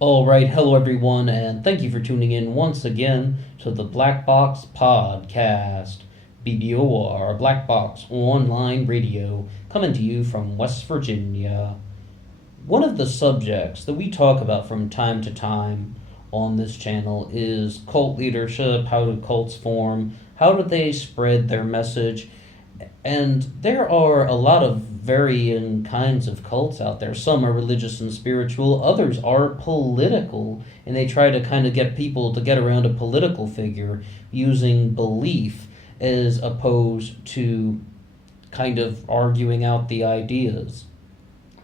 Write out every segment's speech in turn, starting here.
All right, hello everyone, and thank you for tuning in once again to the Black Box Podcast, BBOR, Black Box Online Radio, coming to you from West Virginia. One of the subjects that we talk about from time to time on this channel is cult leadership. How do cults form? How do they spread their message? And there are a lot of varying kinds of cults out there. Some are religious and spiritual, others are political, and they try to kind of get people to get around a political figure using belief as opposed to kind of arguing out the ideas.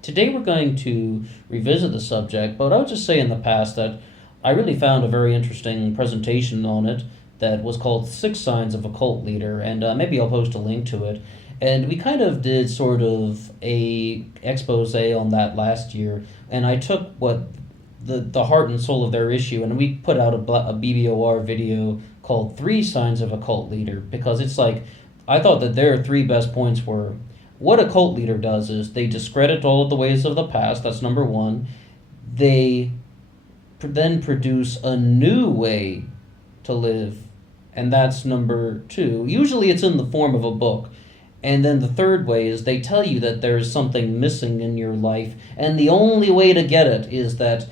Today we're going to revisit the subject, but I would just say in the past that I really found a very interesting presentation on it that was called Six Signs of a Cult Leader, and maybe I'll post a link to it. And we kind of did sort of a expose on that last year, and I took what the heart and soul of their issue, and we put out a BBOR video called Three Signs of a Cult Leader, because it's like, I thought that their three best points were, what a cult leader does is they discredit all of the ways of the past, that's number one. They then produce a new way to live, and that's number two. Usually it's in the form of a book. And then the third way is they tell you that there's something missing in your life, and the only way to get it is that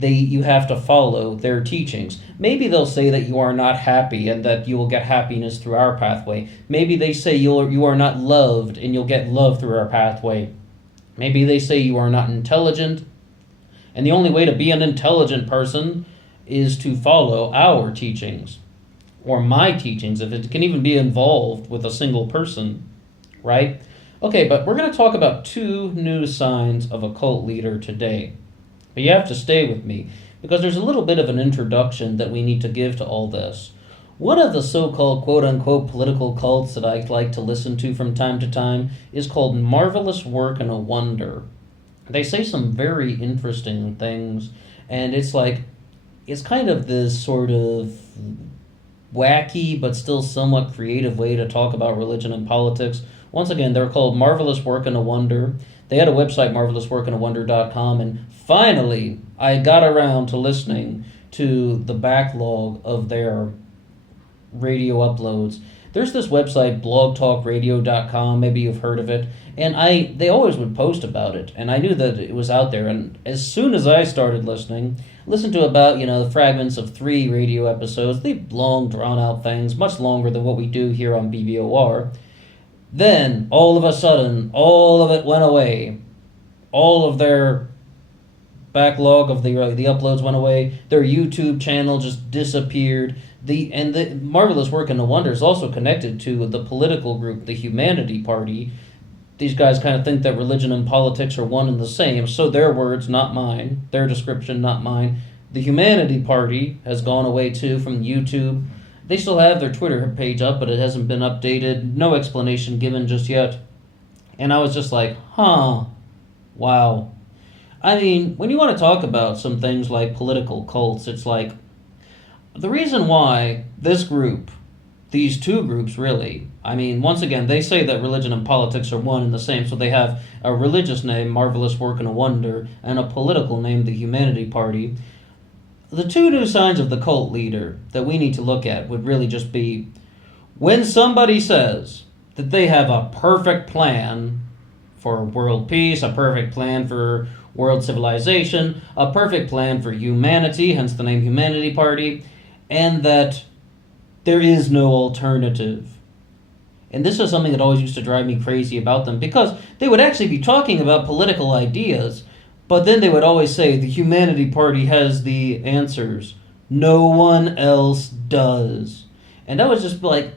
you have to follow their teachings. Maybe they'll say that you are not happy and that you will get happiness through our pathway. Maybe they say you are not loved and you'll get love through our pathway. Maybe they say you are not intelligent, and the only way to be an intelligent person is to follow our teachings, or my teachings, if it can even be involved with a single person, right? Okay, but we're going to talk about two new signs of a cult leader today. But you have to stay with me, because there's a little bit of an introduction that we need to give to all this. One of the so-called quote-unquote political cults that I like to listen to from time to time is called Marvelous Work and a Wonder. They say some very interesting things, and it's kind of this sort of wacky but still somewhat creative way to talk about religion and politics. Once again, they're called Marvelous Work and a Wonder. They had a website, marvelousworkandawonder.com, and finally I got around to listening to the backlog of their radio uploads. There's this website, blogtalkradio.com, maybe you've heard of it, and they always would post about it, and I knew that it was out there, and as soon as I started listened to about, the fragments of 3 radio episodes, they long drawn out things, much longer than what we do here on BBOR. Then, all of a sudden, all of it went away. All of their backlog of the uploads went away. Their YouTube channel just disappeared. The Marvelous Work and the Wonder is also connected to the political group, the Humanity Party. These guys kind of think that religion and politics are one and the same, so their words, not mine. Their description, not mine. The Humanity Party has gone away too from YouTube. They still have their Twitter page up, but it hasn't been updated. No explanation given just yet. And I was just like, wow. I mean, when you want to talk about some things like political cults, it's like, the reason why this group, these two groups really, I mean, once again, they say that religion and politics are one and the same, so they have a religious name, Marvelous Work and a Wonder, and a political name, the Humanity Party. The two new signs of the cult leader that we need to look at would really just be when somebody says that they have a perfect plan for world peace, a perfect plan for world civilization, a perfect plan for humanity, hence the name Humanity Party, and that there is no alternative. And this is something that always used to drive me crazy about them, because they would actually be talking about political ideas, but then they would always say the Humanity Party has the answers. No one else does. And I would just be like,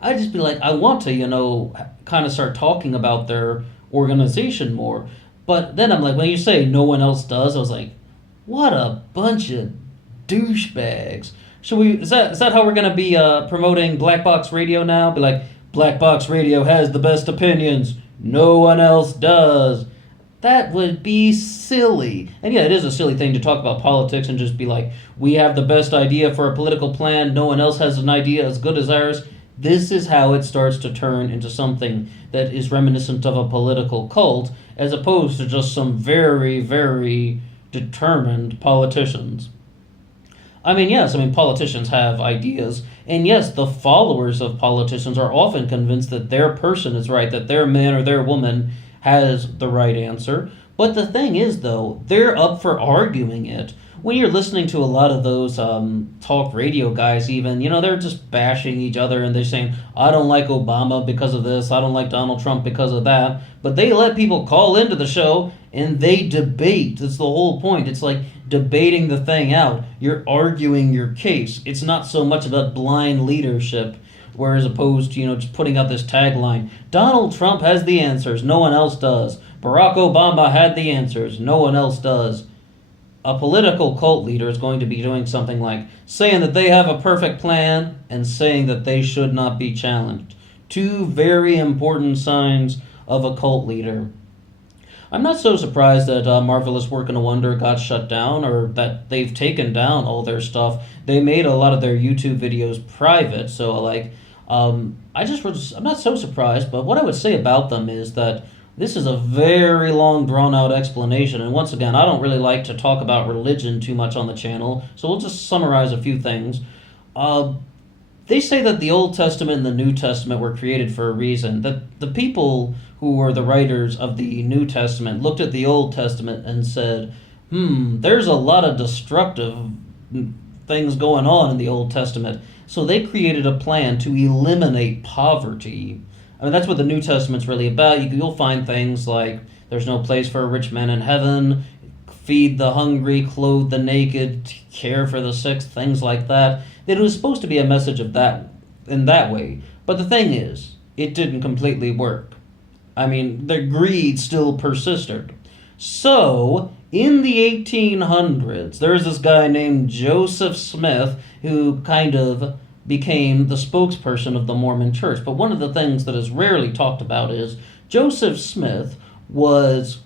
I want to, kind of start talking about their organization more. But then I'm like, when you say no one else does, I was like, what a bunch of douchebags. Is that how we're going to be promoting Black Box Radio now? Be like, Black Box Radio has the best opinions. No one else does. That would be silly. And yeah, it is a silly thing to talk about politics and just be like, we have the best idea for a political plan. No one else has an idea as good as ours. This is how it starts to turn into something that is reminiscent of a political cult, as opposed to just some very, very determined politicians. I mean, yes, I mean, politicians have ideas, and yes, the followers of politicians are often convinced that their person is right, that their man or their woman has the right answer. But the thing is, though, they're up for arguing it. When you're listening to a lot of those talk radio guys, even, they're just bashing each other and they're saying, I don't like Obama because of this, I don't like Donald Trump because of that. But they let people call into the show and they debate. That's the whole point. It's like debating the thing out. You're arguing your case. It's not so much about blind leadership, whereas opposed to, just putting out this tagline, Donald Trump has the answers, no one else does. Barack Obama had the answers, no one else does. A political cult leader is going to be doing something like saying that they have a perfect plan and saying that they should not be challenged. Two very important signs of a cult leader. I'm not so surprised that Marvelous Work in a Wonder got shut down, or that they've taken down all their stuff. They made a lot of their YouTube videos private, so I'm not so surprised. But what I would say about them is that this is a very long, drawn-out explanation, and once again, I don't really like to talk about religion too much on the channel, so we'll just summarize a few things. They say that the Old Testament and the New Testament were created for a reason, that the people who were the writers of the New Testament looked at the Old Testament and said, there's a lot of destructive things going on in the Old Testament, so they created a plan to eliminate poverty. I mean, that's what the New Testament's really about. You'll find things like there's no place for a rich man in heaven, feed the hungry, clothe the naked, care for the sick, things like that. It was supposed to be a message of that in that way. But the thing is, it didn't completely work. I mean, the greed still persisted. So, in the 1800s, there's this guy named Joseph Smith who kind of became the spokesperson of the Mormon Church. But one of the things that is rarely talked about is Joseph Smith was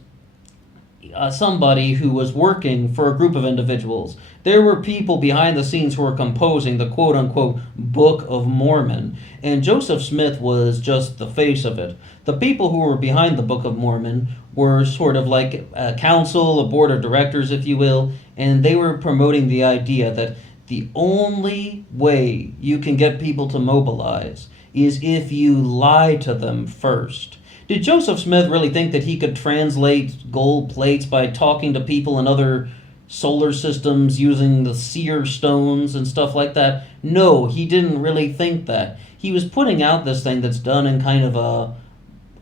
somebody who was working for a group of individuals. There were people behind the scenes who were composing the quote-unquote Book of Mormon, and Joseph Smith was just the face of it. The people who were behind the Book of Mormon were sort of like a council, a board of directors, if you will, and they were promoting the idea that the only way you can get people to mobilize is if you lie to them first. Did Joseph Smith really think that he could translate gold plates by talking to people in other solar systems using the seer stones and stuff like that? No, he didn't really think that. He was putting out this thing that's done in kind of a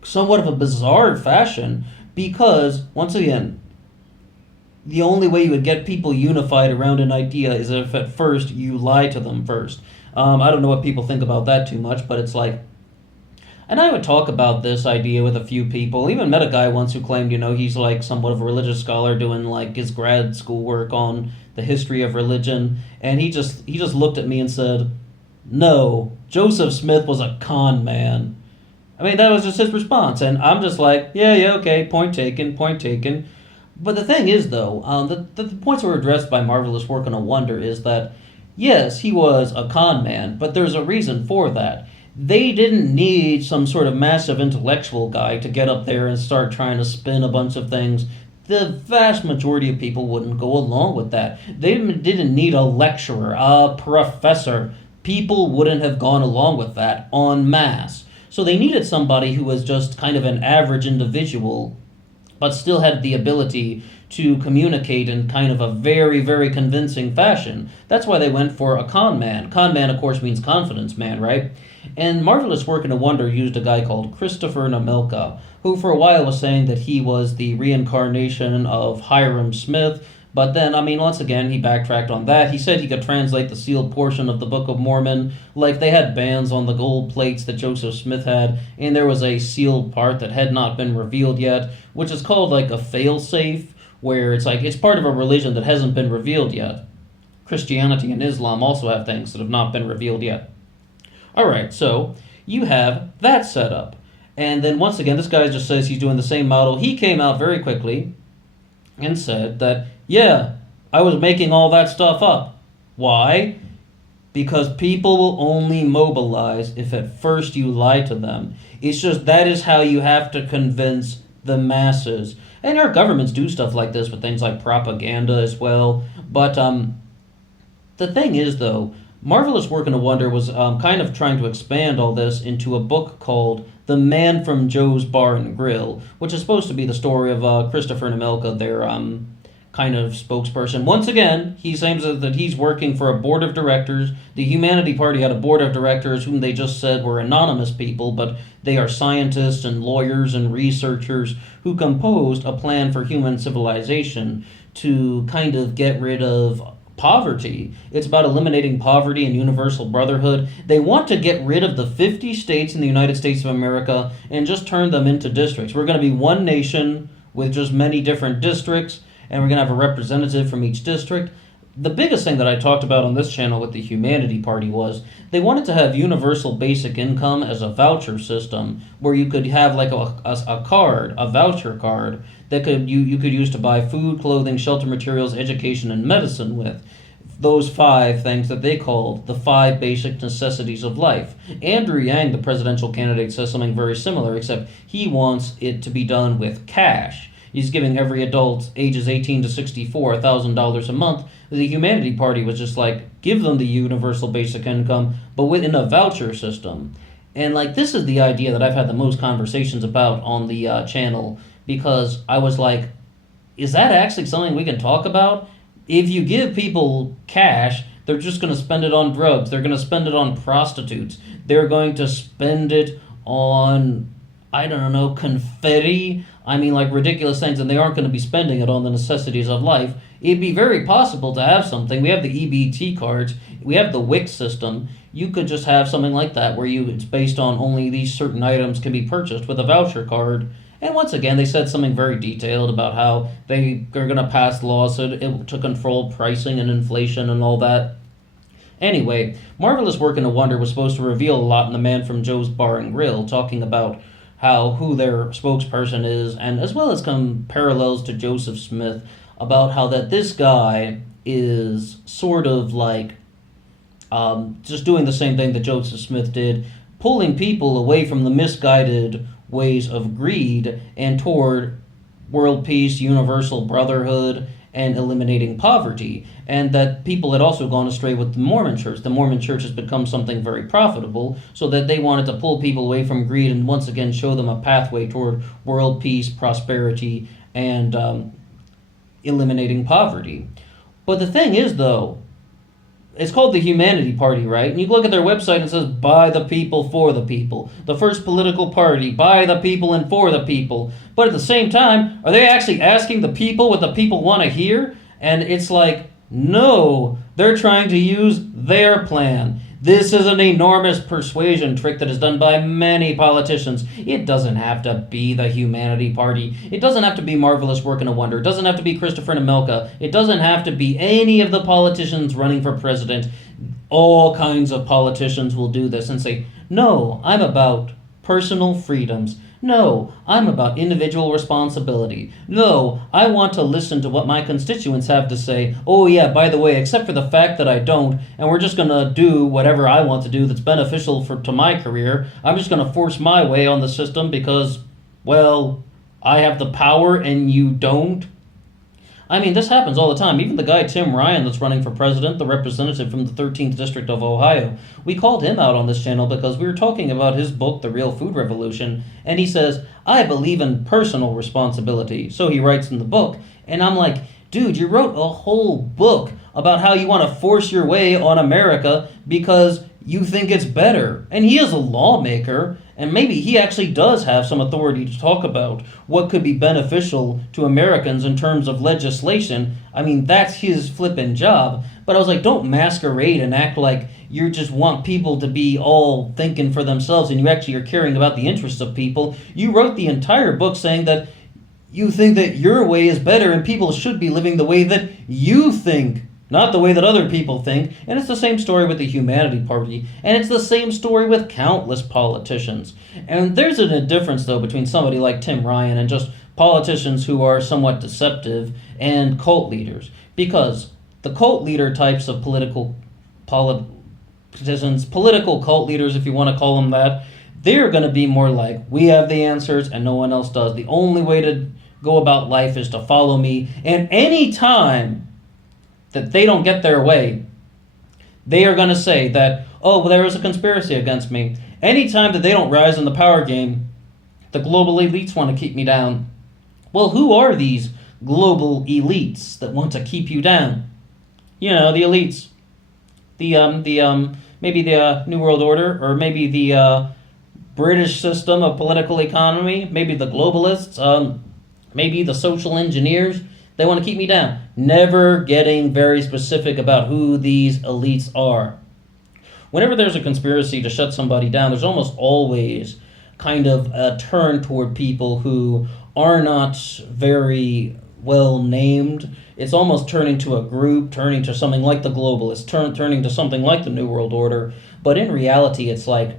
somewhat of a bizarre fashion because, once again, the only way you would get people unified around an idea is if at first you lie to them first. I don't know what people think about that too much, but it's like, and I would talk about this idea with a few people. Even met a guy once who claimed, he's like somewhat of a religious scholar doing like his grad school work on the history of religion, and he just looked at me and said, "No, Joseph Smith was a con man." I mean, that was just his response, and I'm just like, yeah, okay, point taken, point taken. But the thing is, though, the points that were addressed by Marvelous Work in a Wonder is that, yes, he was a con man, but there's a reason for that. They didn't need some sort of massive intellectual guy to get up there and start trying to spin a bunch of things. The vast majority of people wouldn't go along with that. They didn't need a lecturer, a professor. People wouldn't have gone along with that en masse. So they needed somebody who was just kind of an average individual, but still had the ability to communicate in kind of a very, very convincing fashion. That's why they went for a con man. Con man, of course, means confidence man, right? And Marvelous Work in a Wonder used a guy called Christopher Namelka, who for a while was saying that he was the reincarnation of Hiram Smith. But then, once again, he backtracked on that. He said he could translate the sealed portion of the Book of Mormon. Like, they had bands on the gold plates that Joseph Smith had, and there was a sealed part that had not been revealed yet, which is called like a fail-safe, where it's like, it's part of a religion that hasn't been revealed yet. Christianity and Islam also have things that have not been revealed yet. Alright, so you have that set up. And then once again, this guy just says he's doing the same model. He came out very quickly and said that, yeah, I was making all that stuff up. Why? Because people will only mobilize if at first you lie to them. It's just that is how you have to convince the masses. And our governments do stuff like this with things like propaganda as well. But the thing is, though, Marvelous Work in a Wonder was kind of trying to expand all this into a book called The Man from Joe's Bar and Grill, which is supposed to be the story of Christopher Nemelka, their kind of spokesperson. Once again, he claims that he's working for a board of directors. The Humanity Party had a board of directors whom they just said were anonymous people, but they are scientists and lawyers and researchers who composed a plan for human civilization to kind of get rid of poverty. It's about eliminating poverty and universal brotherhood. They want to get rid of the 50 states in the United States of America and just turn them into districts. We're going to be one nation with just many different districts, and we're going to have a representative from each district. The biggest thing that I talked about on this channel with the Humanity Party was they wanted to have universal basic income as a voucher system where you could have like a card, a voucher card, that you could use to buy food, clothing, shelter materials, education, and medicine with. Those 5 things that they called the 5 basic necessities of life. Andrew Yang, the presidential candidate, says something very similar, except he wants it to be done with cash. He's giving every adult ages 18 to 64 $1,000 a month. The Humanity Party was just like, give them the universal basic income, but within a voucher system. And like, this is the idea that I've had the most conversations about on the channel, because I was like, is that actually something we can talk about? If you give people cash, they're just going to spend it on drugs. They're going to spend it on prostitutes. They're going to spend it on, I don't know, confetti. I mean, like ridiculous things, and they aren't going to be spending it on the necessities of life. It'd be very possible to have something. We have the EBT cards. We have the WIC system. You could just have something like that where it's based on only these certain items can be purchased with a voucher card. And once again, they said something very detailed about how they are going to pass laws to control pricing and inflation and all that. Anyway, Marvelous Work in a Wonder was supposed to reveal a lot in The Man from Joe's Bar and Grill, talking about who their spokesperson is, and as well as some parallels to Joseph Smith, about how that this guy is sort of like just doing the same thing that Joseph Smith did, pulling people away from the misguided ways of greed and toward world peace, universal brotherhood, and eliminating poverty. And that people had also gone astray with the Mormon Church. The Mormon Church has become something very profitable, so that they wanted to pull people away from greed and once again show them a pathway toward world peace, prosperity, and eliminating poverty. But the thing is, though, it's called the Humanity Party, right? And you look at their website and it says, by the people, for the people. The first political party, by the people and for the people. But at the same time, are they actually asking the people what the people want to hear? And it's like, no, they're trying to use their plan. This is an enormous persuasion trick that is done by many politicians. It doesn't have to be the Humanity Party. It doesn't have to be Marvelous Work in a Wonder. It doesn't have to be Christopher Nemelka. It doesn't have to be any of the politicians running for president. All kinds of politicians will do this and say, no, I'm about personal freedoms. No, I'm about individual responsibility. No, I want to listen to what my constituents have to say. Oh yeah, by the way, except for the fact that I don't, and we're just going to do whatever I want to do that's beneficial to my career. I'm just going to force my way on the system because, well, I have the power and you don't. I mean, this happens all the time. Even the guy Tim Ryan that's running for president, the representative from the 13th District of Ohio, we called him out on this channel because we were talking about his book, The Real Food Revolution, and he says, I believe in personal responsibility. So he writes in the book, and I'm like, dude, you wrote a whole book about how you want to force your way on America because you think it's better. And he is a lawmaker, and maybe he actually does have some authority to talk about what could be beneficial to Americans in terms of legislation. I mean, that's his flippin' job. But I was like, don't masquerade and act like you just want people to be all thinking for themselves and you actually are caring about the interests of people. You wrote the entire book saying that you think that your way is better and people should be living the way that you think, not the way that other people think. And it's the same story with the Humanity Party. And it's the same story with countless politicians. And there's a difference, though, between somebody like Tim Ryan and just politicians who are somewhat deceptive and cult leaders. Because the cult leader types of political politicians, political cult leaders, if you want to call them that, they're going to be more like, we have the answers and no one else does. The only way to go about life is to follow me. And any time that they don't get their way, they are going to say that, oh, well, there is a conspiracy against me. Anytime that they don't rise in the power game, the global elites want to keep me down. Well, who are these global elites that want to keep you down? You know, the elites. Maybe the New World Order, or maybe the British system of political economy, maybe the globalists, maybe the social engineers. They want to keep me down. Never getting very specific about who these elites are. Whenever there's a conspiracy to shut somebody down, there's almost always kind of a turn toward people who are not very well named. It's almost turning to a group, turning to something like the globalists, turning to something like the New World Order. But in reality, it's like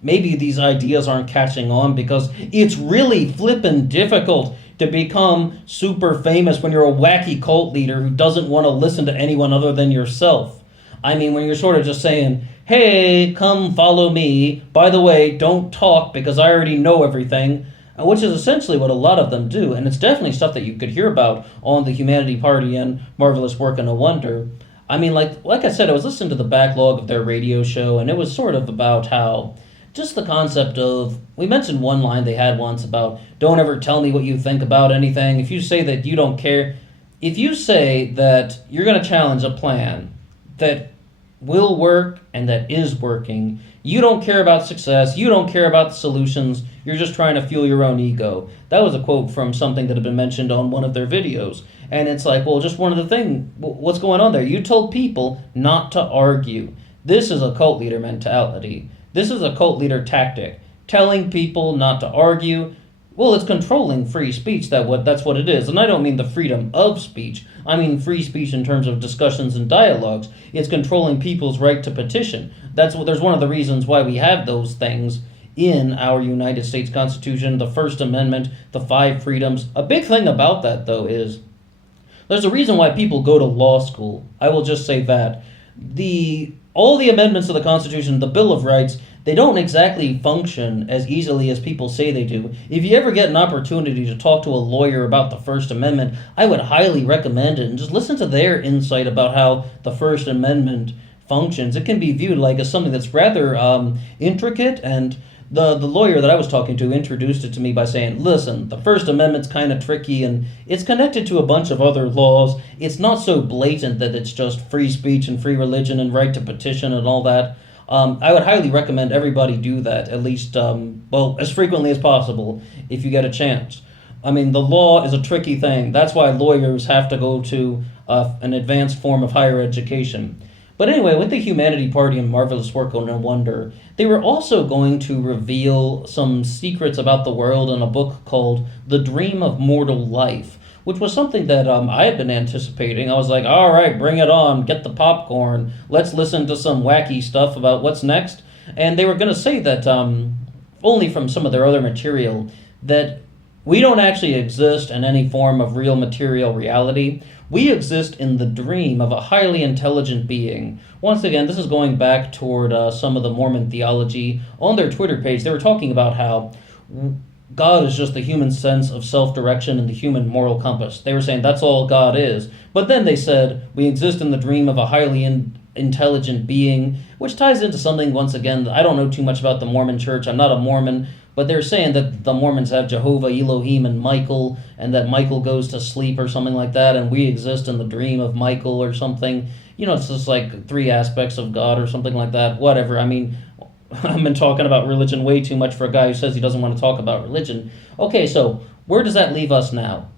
maybe these ideas aren't catching on because it's really flippin' difficult to become super famous when you're a wacky cult leader who doesn't want to listen to anyone other than yourself. I mean, when you're sort of just saying, hey, come follow me. By the way, don't talk because I already know everything, which is essentially what a lot of them do. And it's definitely stuff that you could hear about on the Humanity Party and Marvelous Work and a Wonder. I mean, like I said, I was listening to the backlog of their radio show, and it was sort of about how just the concept of, we mentioned one line they had once about, don't ever tell me what you think about anything. If you say that you don't care, if you say that you're going to challenge a plan that will work and that is working, you don't care about success, you don't care about the solutions, you're just trying to fuel your own ego. That was a quote from something that had been mentioned on one of their videos. And it's like, well, just one of the things, what's going on there? You told people not to argue. This is a cult leader mentality. This is a cult leader tactic. Telling people not to argue. Well, it's controlling free speech. That's what it is. And I don't mean the freedom of speech. I mean free speech in terms of discussions and dialogues. It's controlling people's right to petition. There's one of the reasons why we have those things in our United States Constitution, the First Amendment, the 5 freedoms. A big thing about that, though, is there's a reason why people go to law school. I will just say that. All the amendments of the Constitution, the Bill of Rights, they don't exactly function as easily as people say they do. If you ever get an opportunity to talk to a lawyer about the First Amendment, I would highly recommend it and just listen to their insight about how the First Amendment functions. It can be viewed like as something that's rather intricate, and the lawyer that I was talking to introduced it to me by saying, listen, the First Amendment's kind of tricky and it's connected to a bunch of other laws. It's not so blatant that it's just free speech and free religion and right to petition and all that. I would highly recommend everybody do that, at least, as frequently as possible if you get a chance. I mean, the law is a tricky thing. That's why lawyers have to go to an advanced form of higher education. But anyway, with the Humanity Party and Marvelous Work on No Wonder, they were also going to reveal some secrets about the world in a book called The Dream of Mortal Life, which was something that I had been anticipating. I was like, all right, bring it on, get the popcorn, let's listen to some wacky stuff about what's next. And they were going to say that, only from some of their other material, that we don't actually exist in any form of real material reality. We exist in the dream of a highly intelligent being. Once again, this is going back toward some of the Mormon theology. On their Twitter page, they were talking about how God is just the human sense of self-direction and the human moral compass. They were saying that's all God is. But then they said, we exist in the dream of a highly intelligent being, which ties into something, once again, I don't know too much about the Mormon church. I'm not a Mormon. But they're saying that the Mormons have Jehovah, Elohim, and Michael, and that Michael goes to sleep or something like that, and we exist in the dream of Michael or something. You know, it's just like 3 aspects of God or something like that. Whatever. I mean, I've been talking about religion way too much for a guy who says he doesn't want to talk about religion. Okay, so where does that leave us now?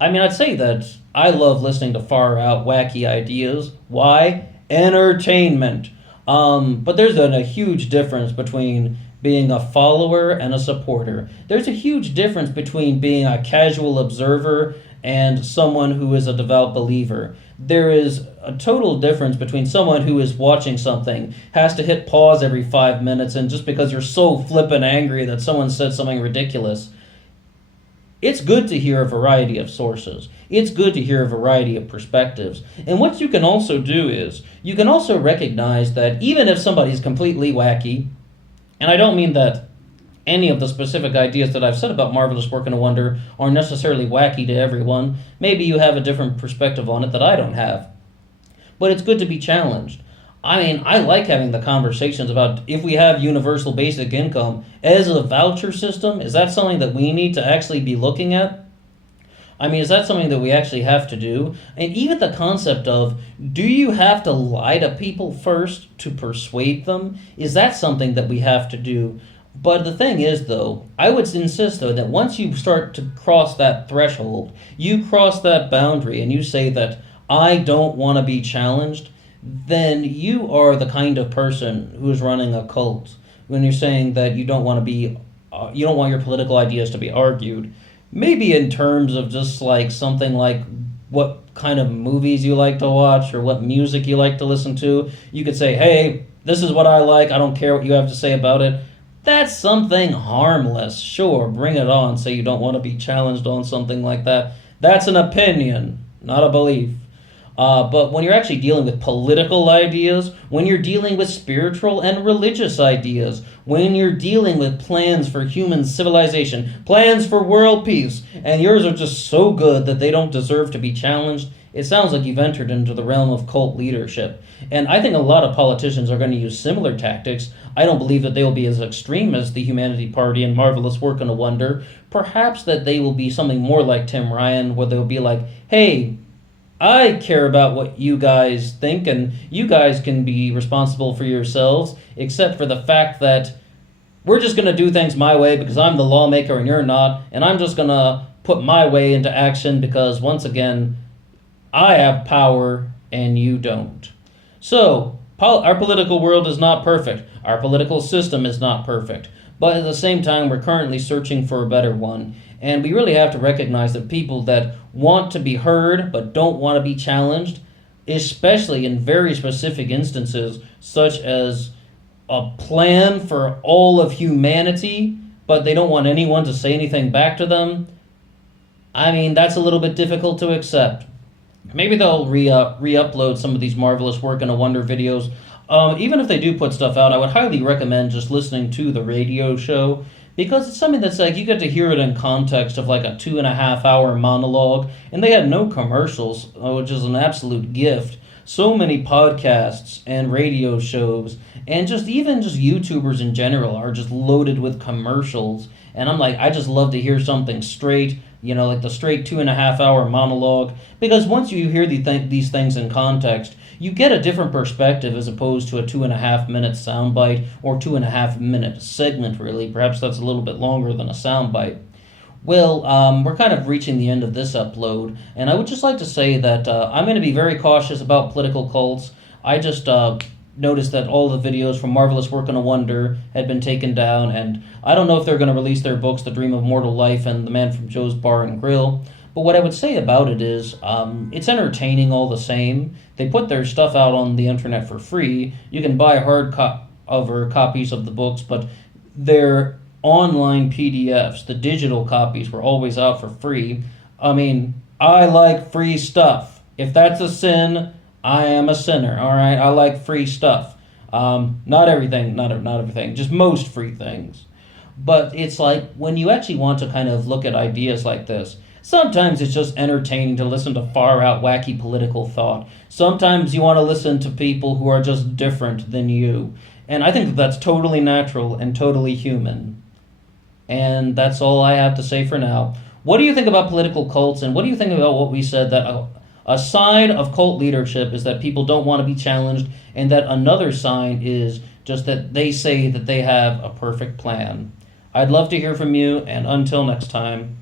I mean, I'd say that I love listening to far-out, wacky ideas. Why? Entertainment. But there's a huge difference between being a follower and a supporter. There's a huge difference between being a casual observer and someone who is a devout believer. There is a total difference between someone who is watching something, has to hit pause every 5 minutes, and just because you're so flippin' angry that someone said something ridiculous. It's good to hear a variety of sources. It's good to hear a variety of perspectives. And what you can also do is, you can also recognize that even if somebody's completely wacky, and I don't mean that any of the specific ideas that I've said about Marvelous Work in a Wonder are necessarily wacky to everyone. Maybe you have a different perspective on it that I don't have. But it's good to be challenged. I mean, I like having the conversations about if we have universal basic income as a voucher system, is that something that we need to actually be looking at? I mean, is that something that we actually have to do? And even the concept of, do you have to lie to people first to persuade them? Is that something that we have to do? But the thing is, though, I would insist, though, that once you start to cross that threshold, you cross that boundary and you say that I don't want to be challenged, then you are the kind of person who's running a cult. When you're saying that you don't want to be, you don't want your political ideas to be argued. Maybe in terms of just like something like what kind of movies you like to watch or what music you like to listen to. You could say, hey, this is what I like. I don't care what you have to say about it. That's something harmless. Sure, bring it on. Say you don't want to be challenged on something like that. That's an opinion, not a belief. But when you're actually dealing with political ideas, when you're dealing with spiritual and religious ideas, when you're dealing with plans for human civilization, plans for world peace, and yours are just so good that they don't deserve to be challenged, it sounds like you've entered into the realm of cult leadership. And I think a lot of politicians are going to use similar tactics. I don't believe that they will be as extreme as the Humanity Party and Marvelous Work in a Wonder. Perhaps that they will be something more like Tim Ryan, where they'll be like, hey, I care about what you guys think, and you guys can be responsible for yourselves, except for the fact that we're just going to do things my way because I'm the lawmaker and you're not, and I'm just going to put my way into action because, once again, I have power and you don't. So, our political world is not perfect. Our political system is not perfect. But at the same time, we're currently searching for a better one. And we really have to recognize that people that want to be heard but don't want to be challenged, especially in very specific instances, such as a plan for all of humanity, but they don't want anyone to say anything back to them, I mean, that's a little bit difficult to accept. Maybe they'll re-upload some of these Marvelous Work in a Wonder videos. Even if they do put stuff out, I would highly recommend just listening to the radio show, because it's something that's like, you get to hear it in context of like a 2.5 hour monologue, and they had no commercials, which is an absolute gift. So many podcasts and radio shows, and even just YouTubers in general are just loaded with commercials. And I'm like, I just love to hear something straight, like the straight 2.5 hour monologue, because once you hear these things in context, you get a different perspective as opposed to a 2.5 minute soundbite or 2.5 minute segment, really. Perhaps that's a little bit longer than a soundbite. Well, we're kind of reaching the end of this upload, and I would just like to say that I'm going to be very cautious about political cults. I just noticed that all the videos from Marvelous Work in a Wonder had been taken down, and I don't know if they're going to release their books, The Dream of Mortal Life and The Man from Joe's Bar and Grill. But what I would say about it is, it's entertaining all the same. They put their stuff out on the internet for free. You can buy hardcover copies of the books, but their online PDFs, the digital copies, were always out for free. I mean, I like free stuff. If that's a sin, I am a sinner, all right? I like free stuff. Not everything, not everything, just most free things. But it's like, when you actually want to kind of look at ideas like this, sometimes it's just entertaining to listen to far-out, wacky political thought. Sometimes you want to listen to people who are just different than you. And I think that that's totally natural and totally human. And that's all I have to say for now. What do you think about political cults, and what do you think about what we said, that a sign of cult leadership is that people don't want to be challenged, and that another sign is just that they say that they have a perfect plan? I'd love to hear from you, and until next time.